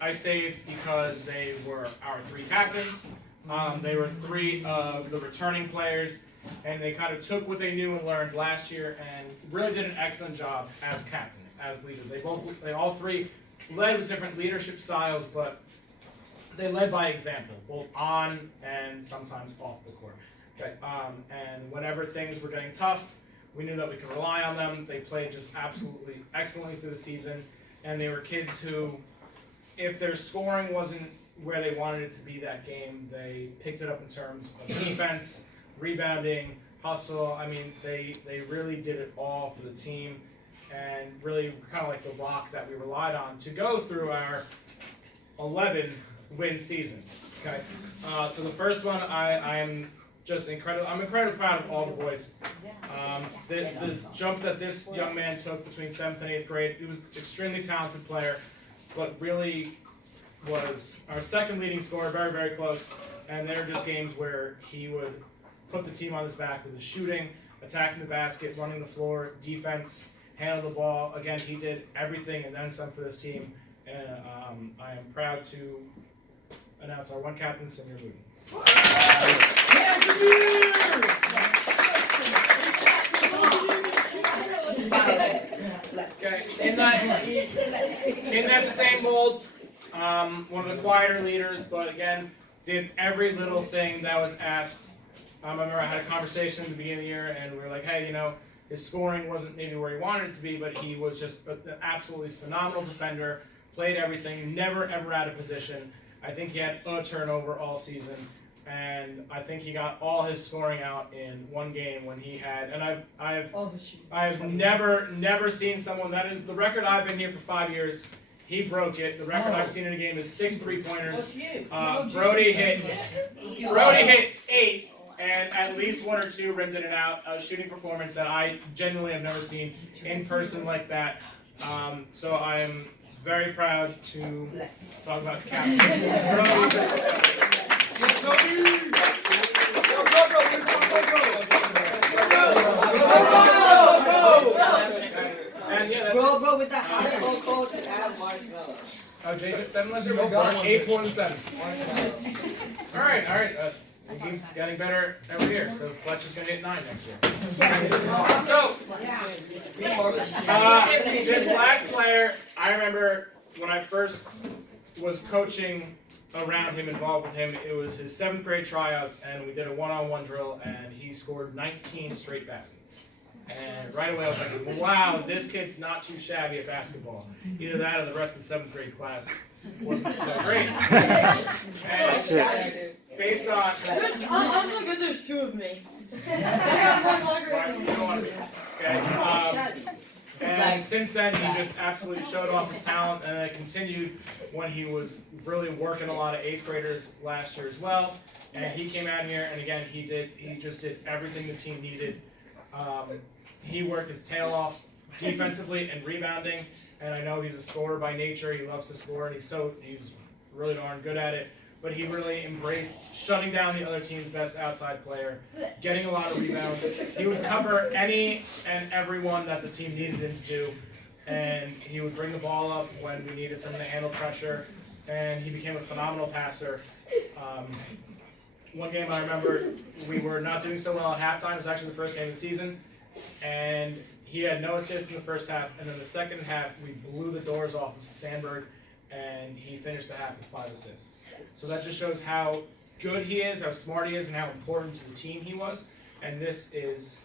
I saved because they were our three captains. They were three of the returning players, and they kind of took what they knew and learned last year and really did an excellent job as captains, as leaders. They all three led with different leadership styles, but they led by example, both on and sometimes off the court. Okay. And whenever things were getting tough, we knew that we could rely on them. They played just absolutely excellently through the season, and they were kids who, if their scoring wasn't where they wanted it to be that game, they picked it up in terms of defense, rebounding, hustle. I mean, they really did it all for the team, and really kind of like the rock that we relied on to go through our 11-win season. Okay, so the first one, I'm incredibly proud of all the boys. The jump that this young man took between 7th and 8th grade, he was an extremely talented player, but really was our second leading scorer, very, very close. And there were just games where he would put the team on his back with his shooting, attacking the basket, running the floor, defense, handle the ball. Again, he did everything and then some for this team. And I am proud to announce our one captain, Samir Moody. Okay. In that same mold, one of the quieter leaders, but again, did every little thing that was asked. I remember I had a conversation at the beginning of the year, and we were like, hey, you know, his scoring wasn't maybe where he wanted it to be, but he was just an absolutely phenomenal defender, played everything, never ever out of position. I think he had a turnover all season, and I think he got all his scoring out in one game when he had, and I've never seen someone, that is the record. I've been here for 5 years. He broke it. The record I've seen in a game is 6 3-pointers. Brody hit 8, and at least 1 or 2 rimmed in and out. A shooting performance that I genuinely have never seen in person like that. So I am very proud to talk about Captain Bro, with that hot cold and add marshmallow. Oh, Jay's at 7 last year? Well, 8's more than 7. Alright. He keeps getting better every year, so Fletch is going to hit 9 next year. So, this last player, I remember when I first was coaching around him, involved with him, it was his 7th grade tryouts, and we did a one-on-one drill, and he scored 19 straight baskets. And right away I was like, wow, this kid's not too shabby at basketball. Either that or the rest of the 7th grade class wasn't so great. And based on... I'm so good there's 2 of me. And since then he just absolutely showed off his talent, and it continued when he was really working a lot of 8th graders last year as well. And he came out here, and again, he just did everything the team needed. He worked his tail off defensively and rebounding, and I know he's a scorer by nature. He loves to score, and he's really darn good at it. But he really embraced shutting down the other team's best outside player, getting a lot of rebounds. He would cover any and everyone that the team needed him to do, and he would bring the ball up when we needed someone to handle pressure, and he became a phenomenal passer. One game I remember, we were not doing so well at halftime. It was actually the first game of the season, and he had no assists in the first half, and then the second half, we blew the doors off of Sandberg, and he finished the half with 5 assists. So that just shows how good he is, how smart he is, and how important to the team he was. And this is